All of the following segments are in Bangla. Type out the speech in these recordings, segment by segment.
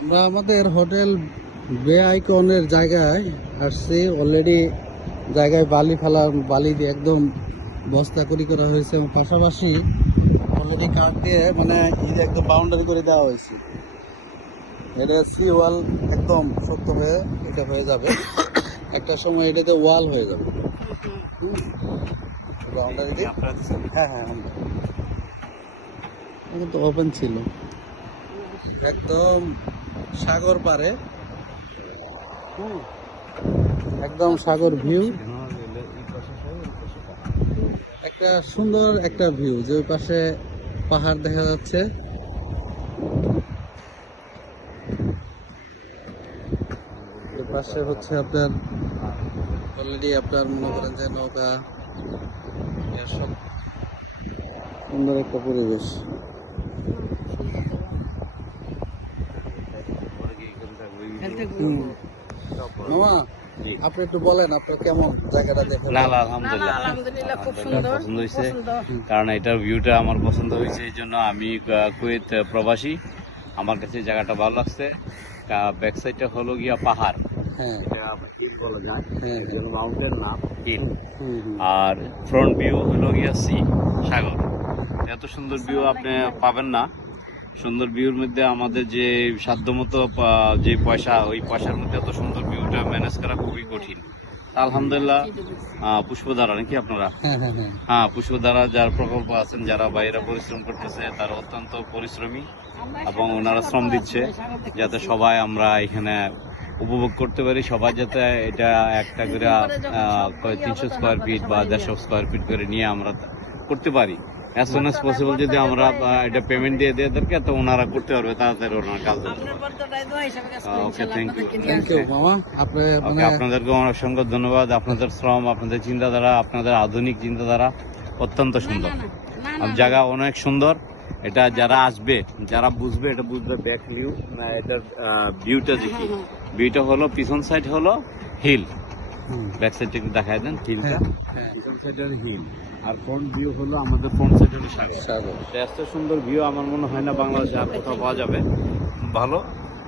আমরা আমাদের হোটেল বে আইকনের জায়গায় আসছি অলরেডি জায়গায় বালি ফেলা বালি দিয়ে একদম বস্তা করি করা হয়েছে এবং পাশাপাশি অলরেডি কাঠ দিয়ে মানে যে একদম বাউন্ডারি করে দেওয়া হয়েছে। এটা সি ওয়াল একদম শক্ত হয়ে এটা হয়ে যাবে। একটা সময় এটাতে ওয়াল হয়ে যাবে। বাউন্ডারি দিয়ে? হ্যাঁ হ্যাঁ আমরা। তো ওপেন ছিল। একদম সাগর পারে। একদম সাগর ভিউ। একটা সুন্দর একটা ভিউ যে ওই পাশে পাহাড় দেখা যাচ্ছে। পাশে হচ্ছে আপনার অলরেডি আপনার মনে করেন যে নৌকা এসব। সুন্দর একটা পরিবেশ। মামা আপনি একটু বলেন আপনার কেমন জায়গাটা দেখে? না না আলহামদুলিল্লাহ। আলহামদুলিল্লাহ খুব সুন্দর পছন্দ হয়েছে কারণ এটার ভিউটা আমার পছন্দ হয়েছে এই জন্য আমি কুয়েত প্রবাসী। আমার কাছে জায়গাটা ভালো লাগছে। ব্যাক সাইডটা হলো গিয়া পাহাড়। হ্যাঁ। হ্যাঁ। হ্যাঁ। আর ফ্রন্ট ভিউ হলো গিয়া সি সাগর। এত সুন্দর ভিউ আপনি পাবেন না। সুন্দর ভিউর মধ্যে আমাদের যে সাধ্যমতো যে পয়সা ওই পয়সার মধ্যে এত সুন্দর ভিউটা ম্যানেজ করা খুবই কঠিন। আলহামদুলিল্লাহ পুষ্পধারা নাকি আপনারা? হ্যাঁ হ্যাঁ হ্যাঁ। হ্যাঁ পুষ্পধারা যার প্রকল্প আছেন যারা বাইরে পরিশ্রম করতেছে তারা অত্যন্ত পরিশ্রমী এবং ওনারা শ্রম দিচ্ছে যাতে সবাই আমরা এখানে উপভোগ করতে পারি সবাই যাতে এটা একটা করে তিনশো স্কোয়ার ফিট বা দেড়শো স্কোয়ার ফিট করে নিয়ে আমরা করতে পারি। অ্যাজ সুন অ্যাজ পসিবল যদি আমরা এটা পেমেন্ট দিয়ে দিয়ে দেরকে তো ওনারা করতে পারবে তাড়াতাড়ি ওনারা কাজ you. আপনাদেরকে নিয়ে থ্যাংক ইউ মামা আপনি মানে আপনাদেরকে অনেক অসংখ্য ধন্যবাদ। আপনাদের শ্রম আপনাদের চিন্তাধারা আপনাদের আধুনিক চিন্তাধারা অত্যন্ত সুন্দর। জায়গা অনেক সুন্দর। এটা যারা আসবে যারা বুঝবে এটা বুঝবে ব্যাক ভিউ এটার ভিউটা দেখি। ভিউটা হলো পিছন সাইড হলো হিল ব্যাক সাইড একটু দেখায় দেন হিলটা সাইডের হিল আর ফ্রন্ট ভিউ হলো আমাদের ফ্রন্ট সাইড হলো সাগর। এত সুন্দর ভিউ আমার মনে হয় না বাংলাদেশে আর কোথাও পাওয়া যাবে। ভালো।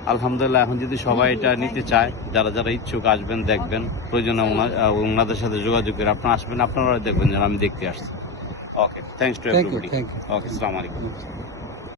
আলহামদুলিল্লাহ এখন যদি সবাই এটা নিতে চায় যারা যারা ইচ্ছুক আসবেন দেখবেন। প্রয়োজনে ওনা- ওনাদের সাথে যোগাযোগ করে আপনারা আসবেন আপনারা দেখবেন যে আমি দেখতে আসছি। Okay thanks to everybody okay আসসালামু আলাইকুম।